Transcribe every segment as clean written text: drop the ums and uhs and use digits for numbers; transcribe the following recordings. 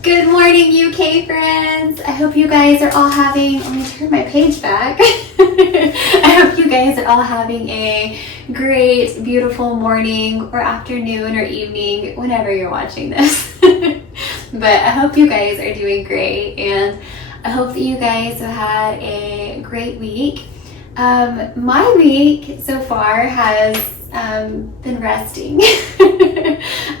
Good morning, UK friends. I hope you guys are all having, let me turn my page back. I hope you guys are all having a great, beautiful morning or afternoon or evening, whenever you're watching this. But I hope you guys are doing great, and I hope that you guys have had a great week. My week so far has been resting.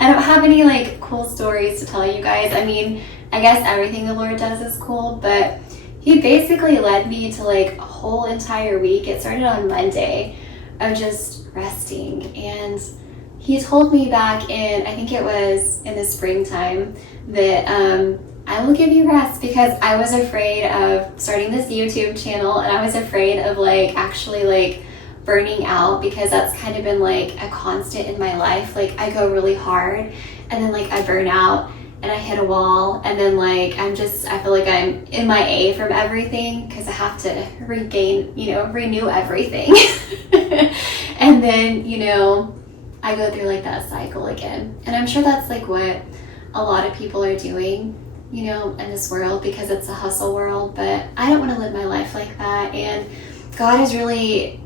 I don't have any cool stories to tell you guys. I mean, I guess everything the Lord does is cool, but He basically led me to a whole entire week. It started on Monday of just resting, and He told me back in, I think it was in the springtime, that I will give you rest, because I was afraid of starting this YouTube channel, and I was afraid of actually burning out, because that's kind of been a constant in my life. I go really hard, and then I burn out and I hit a wall, and then I feel like I'm MIA from everything, because I have to renew everything. And then I go through that cycle again, and I'm sure that's what a lot of people are doing in this world, because it's a hustle world. But I don't want to live my life like that, and God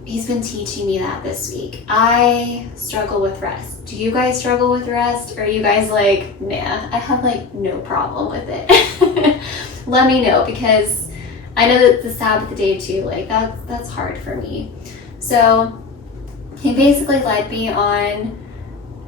He's been teaching me that this week. I struggle with rest. Do you guys struggle with rest? Or are you guys nah, I have no problem with it? Let me know, because I know that the Sabbath day too, that's hard for me. So He basically led me on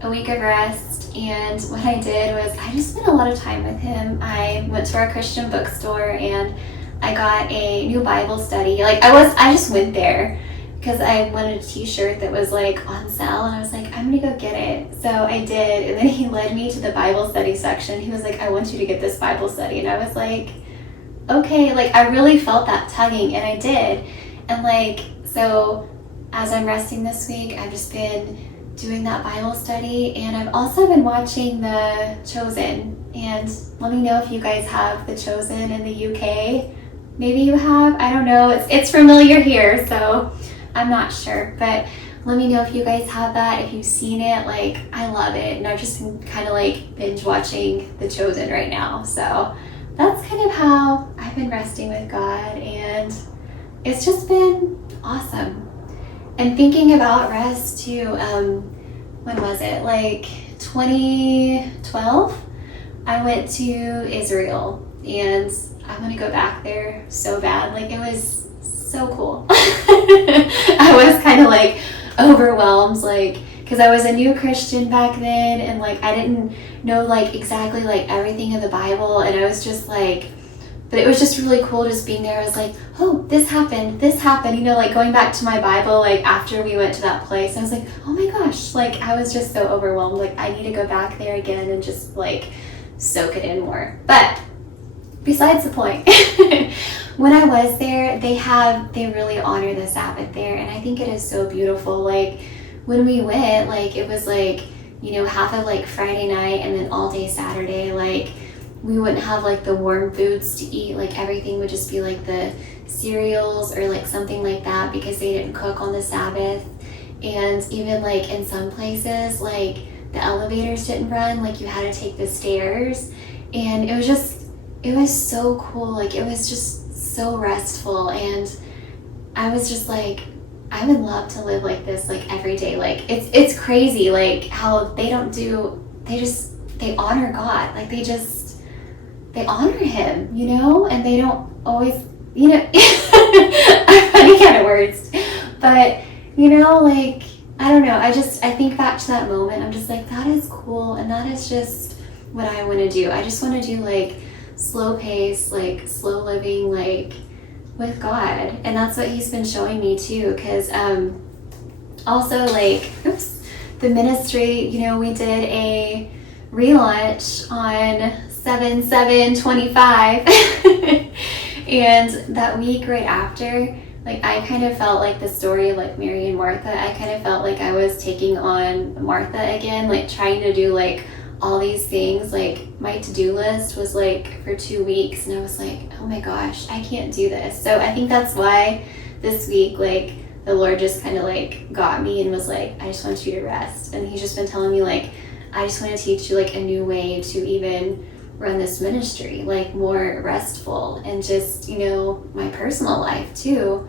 a week of rest, and what I did was I just spent a lot of time with Him. I went to our Christian bookstore, and I got a new Bible study. I just went there because I wanted a t-shirt that was on sale, and I was I'm gonna go get it. So I did, and then He led me to the Bible study section. He was I want you to get this Bible study, and I was okay. I really felt that tugging, and I did. And so as I'm resting this week, I've just been doing that Bible study, and I've also been watching The Chosen. And let me know if you guys have The Chosen in the UK. Maybe you have, I don't know. It's familiar here, so I'm not sure. But let me know if you guys have that, if you've seen it. I love it, and I've just been kind of binge watching The Chosen right now. So that's kind of how I've been resting with God, and it's just been awesome. And thinking about rest too, when was it? 2012? I went to Israel, and I want to go back there so bad. It was so cool. I was kind of overwhelmed, because I was a new Christian back then, and I didn't know exactly everything of the Bible, and I was just but it was just really cool just being there. I was oh, this happened, going back to my Bible, after we went to that place. I was oh my gosh, I was just so overwhelmed. I need to go back there again and just soak it in more. But besides the point, when I was there, they really honor the Sabbath there, and I think it is so beautiful. When we went, it was half of Friday night and then all day Saturday, we wouldn't have the warm foods to eat. Everything would just be the cereals or something like that, because they didn't cook on the Sabbath. And even in some places, the elevators didn't run, you had to take the stairs. And it was so cool. It was just so restful, and I was just I would love to live like this every day. It's crazy how they honor God. They honor Him, and they don't always, I'm funny kind of words, but I don't know, I think back to that moment. I'm just that is cool, and that is just what I want to do. I just want to do slow pace, slow living, with God. And that's what He's been showing me too, because also the ministry, we did a relaunch on 7/7/25 and that week right after, I kind of felt the story of Mary and Martha. I kind of felt I was taking on Martha again, trying to do all these things. My to-do list was for 2 weeks, and I was oh my gosh, I can't do this. So I think that's why this week the Lord just kind of got me and was I just want you to rest. And He's just been telling me I just want to teach you a new way to even run this ministry, like more restful, and just, you know, my personal life too.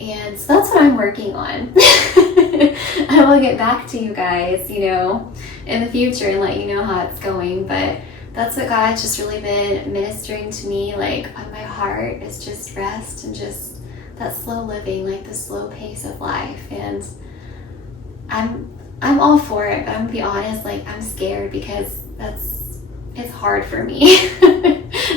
And so that's what I'm working on. I will get back to you guys, you know, in the future and let you know how it's going. But that's what God's just really been ministering to me, like on my heart, is just rest and just that slow living, like the slow pace of life. And I'm all for it, but I'm gonna be honest, like I'm scared because it's hard for me.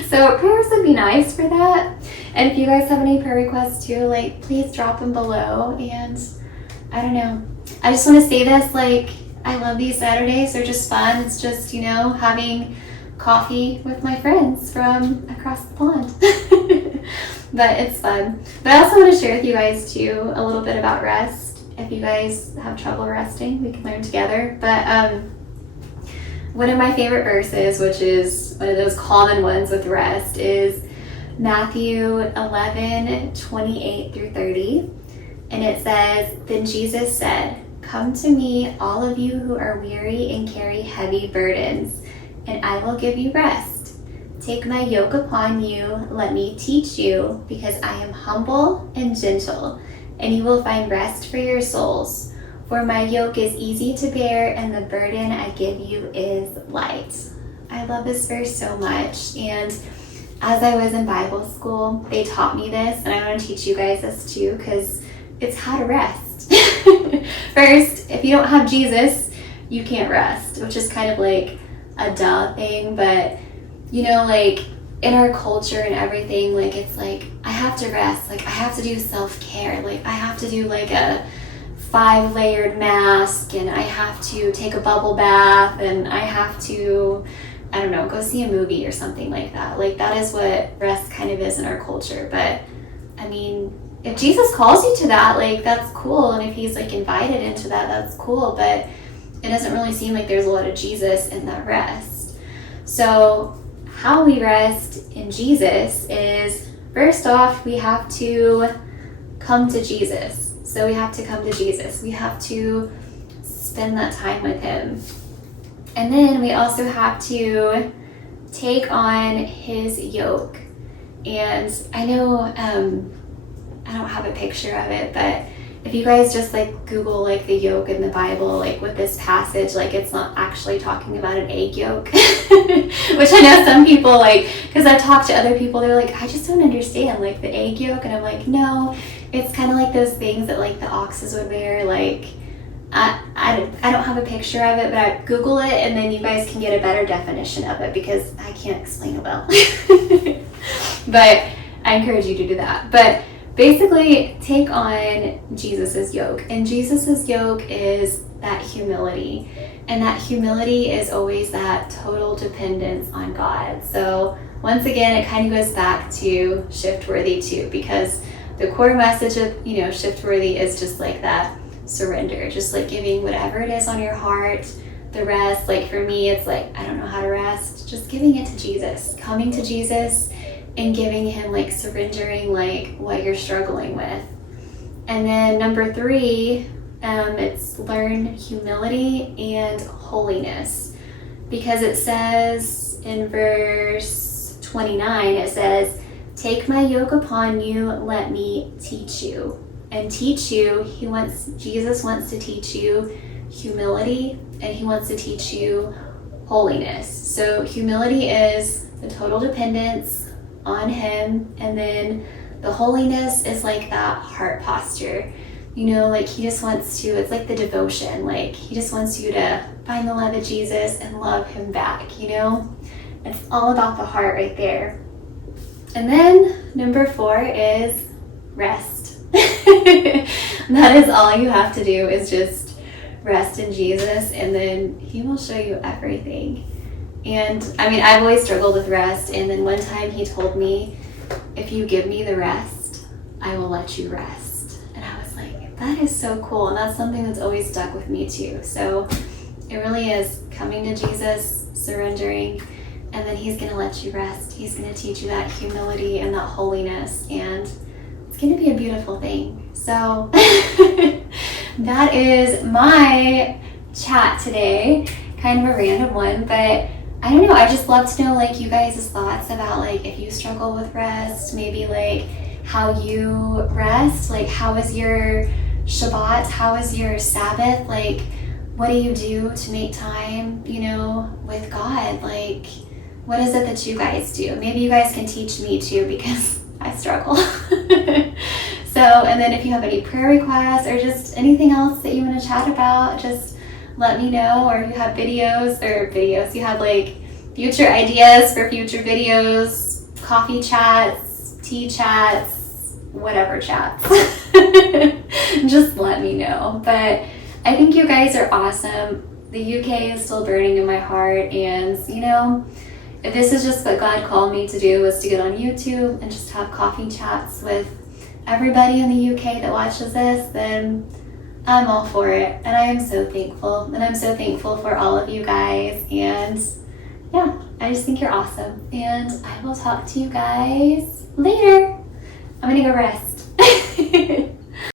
So prayers would be nice for that. And if you guys have any prayer requests too, like please drop them below. And I don't know, I just want to say this, like I love these Saturdays. They're just fun. It's just, you know, having coffee with my friends from across the pond. But it's fun. But I also want to share with you guys too a little bit about rest. If you guys have trouble resting, we can learn together. But one of my favorite verses, which is one of those common ones with rest, is Matthew 11:28 through 30. And it says, "Then Jesus said, 'Come to me, all of you who are weary and carry heavy burdens, and I will give you rest. Take my yoke upon you, let me teach you, because I am humble and gentle, and you will find rest for your souls. For my yoke is easy to bear, and the burden I give you is light.'" I love this verse so much. And as I was in Bible school, they taught me this, and I want to teach you guys this too, because it's how to rest. First, if you don't have Jesus, you can't rest, which is kind of like a duh thing. But, you know, like in our culture and everything, like it's like, I have to rest, like I have to do self-care, like I have to do like a 5-layered mask, and I have to take a bubble bath, and I have to, I don't know, go see a movie or something like that. Like that is what rest kind of is in our culture. But I mean, if Jesus calls you to that, like that's cool. And if he's like invited into that, that's cool. But it doesn't really seem like there's a lot of Jesus in that rest. So how we rest in Jesus is, first off, we have to come to Jesus. So we have to come to Jesus. We have to spend that time with him. And then we also have to take on his yoke. And I know, I don't have a picture of it, but if you guys just like Google like the yoke in the Bible, like with this passage, like it's not actually talking about an egg yolk, which I know some people like, because I've talked to other people, they're like, I just don't understand like the egg yolk. And I'm like, no, it's kind of like those things that like the oxes would wear. Like I don't have a picture of it, but I Google it and then you guys can get a better definition of it, because I can't explain it well. But I encourage you to do that. But basically, take on Jesus's yoke. And Jesus's yoke is that humility. And that humility is always that total dependence on God. So once again, it kind of goes back to Shift-Worthy too, because the core message of, you know, Shift-Worthy is just like that surrender, just like giving whatever it is on your heart. The rest, like for me, it's like, I don't know how to rest, just giving it to Jesus, coming to Jesus and giving him, like surrendering like what you're struggling with. And then number 3, it's learn humility and holiness, because it says in verse 29, it says, "Take my yoke upon you, let me teach you." And teach you, Jesus wants to teach you humility, and he wants to teach you holiness. So humility is the total dependence on him, and then the holiness is like that heart posture. You know, like he just wants to, it's like the devotion, like he just wants you to find the love of Jesus and love him back, you know? It's all about the heart right there. And then number 4 is rest. That is all you have to do, is just rest in Jesus, and then he will show you everything. And I mean, I've always struggled with rest, and then one time he told me, if you give me the rest, I will let you rest. And I was like, that is so cool. And that's something that's always stuck with me too. So it really is coming to Jesus, surrendering, and then he's going to let you rest. He's going to teach you that humility and that holiness, and it's going to be a beautiful thing. So that is my chat today. Kind of a random one, but I don't know, I just love to know like you guys' thoughts about like if you struggle with rest, maybe like how you rest, like how is your Shabbat, how is your Sabbath, like what do you do to make time, you know, with God? Like what is it that you guys do? Maybe you guys can teach me too because I struggle. So, and then if you have any prayer requests or just anything else that you want to chat about, just let me know. Or if you have you have like future ideas for future videos, coffee chats, tea chats, whatever chats. Just let me know. But I think you guys are awesome. The UK is still burning in my heart, and you know, if this is just what God called me to do, was to get on YouTube and just have coffee chats with everybody in the UK that watches this, then I'm all for it. And I am so thankful. And I'm so thankful for all of you guys. And yeah, I just think you're awesome. And I will talk to you guys later. I'm gonna go rest.